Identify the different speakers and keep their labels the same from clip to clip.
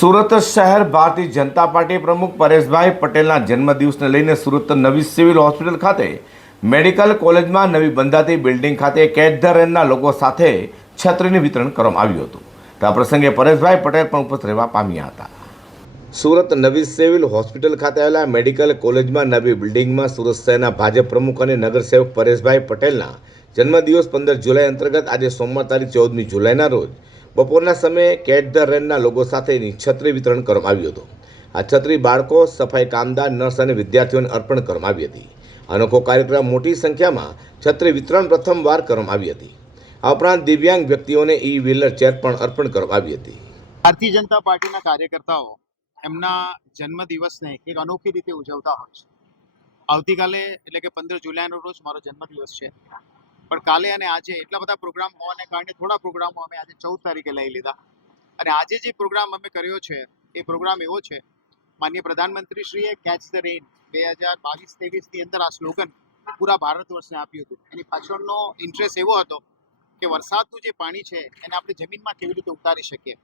Speaker 1: સુરત શહેર ભારતીય જનતા પાર્ટી પ્રમુખ પરેશભાઈ પટેલના જન્મદિવસને લઈને સુરત નવી સિવિલ હોસ્પિટલ ખાતે, મેડિકલ કોલેજમાં નવી બંધાતી બિલ્ડિંગ ખાતે કેચ ધ રેનના લોકો સાથે છત્રીનું વિતરણ કરવામાં આવ્યું હતું. આ પ્રસંગે પરેશભાઈ પટેલ પણ ઉપસ્થિત રહેવા પામ્યા હતા. સુરત નવી સિવિલ હોસ્પિટલ ખાતે આવેલા મેડિકલ કોલેજમાં નવી બિલ્ડિંગમાં સુરત શહેરના ભાજપ પ્રમુખ અને નગરસેવક પરેશભાઈ પટેલના જન્મદિવસ પંદર જુલાઈ અંતર્ગત આજે સોમવાર તારીખ ચૌદમી જુલાઈના રોજ બપોરના સમયે કેટ ધ રેનના લોગો સાથેની છત્રી વિતરણ કરવામાં આવ્યું હતું. આ છત્રી બાળકો, સફાઈ કામદાર, નર્સ અને વિદ્યાર્થીઓને અર્પણ કરવામાં આવી હતી. અનોખો કાર્યક્રમ મોટી સંખ્યામાં છત્રી વિતરણ પ્રથમવાર કરવામાં આવી હતી. આ ઉપરાંત દિવ્યાંગ વ્યક્તિઓને ઈ વ્હીલર ચેર પણ અર્પણ કરવામાં આવી હતી.
Speaker 2: ભારતીય જનતા પાર્ટીના કાર્યકર્તાઓ એમના જન્મદિવસને એક અનોખી રીતે ઉજવતા હોય છે. આવતીકાલે એટલે કે પંદર જુલાઈનો રોજ મારો જન્મદિવસ છે. પણ કાલે અને આજે એટલા બધા પ્રોગ્રામ હોવાને કારણે થોડા પ્રોગ્રામો અમે આજે ચૌદ તારીખે લઈ લીધા. અને આજે જે પ્રોગ્રામ અમે કર્યો છે, એ પ્રોગ્રામ એવો છે, માનનીય પ્રધાનમંત્રીશ્રીએ કેચ ધ રેન બે હજાર બાવીસ ત્રેવીસની અંદર આ સ્લોગન પૂરા ભારત આપ્યું હતું. એની પાછળનો ઇન્ટરેસ્ટ એવો હતો કે વરસાદનું જે પાણી છે, એને આપણે જમીનમાં કેવી રીતે ઉતારી શકીએ?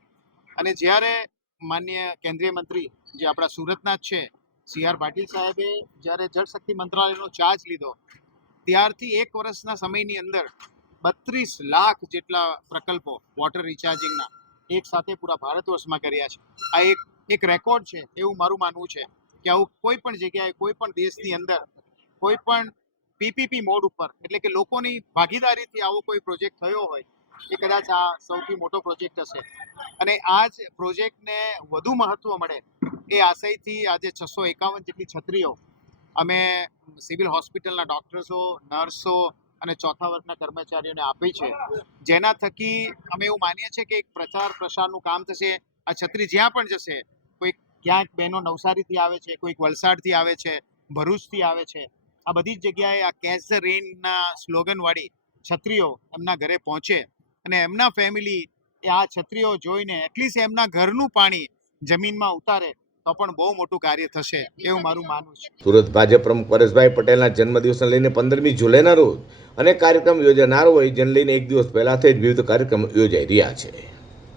Speaker 2: અને જ્યારે માન્ય કેન્દ્રીય મંત્રી જે આપણા સુરતના જ છે, સી આર પાટીલ સાહેબે જ્યારે જળશક્તિ મંત્રાલયનો ચાર્જ લીધો ત્યારથી એક વર્ષના સમયની અંદર બત્રીસ લાખ જેટલા પ્રકલ્પો વોટર રિચાર્જિંગના એક સાથે પૂરા ભારત વર્ષમાં કર્યા છે. આ એક એક રેકોર્ડ છે એવું મારું માનવું છે કે આવું કોઈ પણ જગ્યાએ, કોઈ પણ દેશની અંદર, કોઈ પણ પીપીપી મોડ ઉપર, એટલે કે લોકોની ભાગીદારીથી આવો કોઈ પ્રોજેક્ટ થયો હોય, એ કદાચ આ સૌથી મોટો પ્રોજેક્ટ હશે. અને આ જ પ્રોજેક્ટને વધુ મહત્વ મળે એ આશયથી આજે છસો એકાવન જેટલી છત્રીઓ અમે સિવિલ હોસ્પિટલના ડૉક્ટર્સો, નર્સો અને ચોથા વર્ગના કર્મચારીઓને આપી છે. જેના થકી અમે એવું માનીએ છીએ કે એક પ્રચાર પ્રસારનું કામ થશે. આ છત્રી જ્યાં પણ જશે, કોઈક ક્યાંક બહેનો નવસારીથી આવે છે, કોઈક વલસાડથી આવે છે, ભરૂચથી આવે છે, આ બધી જ જગ્યાએ આ કેચ ધ રેનના સ્લોગનવાળી છત્રીઓ એમના ઘરે પહોંચે અને એમના ફેમિલી એ આ છત્રીઓ જોઈને એટલીસ્ટ એમના ઘરનું પાણી જમીનમાં ઉતારે તો પણ બહુ મોટું કાર્ય થશે એવું મારું માનવું છે.
Speaker 1: સુરત ભાજપ પ્રમુખ પરેશભાઈ પટેલના જન્મદિવસને લઈને પંદરમી જુલાઈના રોજ અનેક કાર્યક્રમ યોજાનાર હોય, જેને લઈને એક દિવસ પહેલાથી જ વિવિધ કાર્યક્રમ યોજાઈ રહ્યા છે.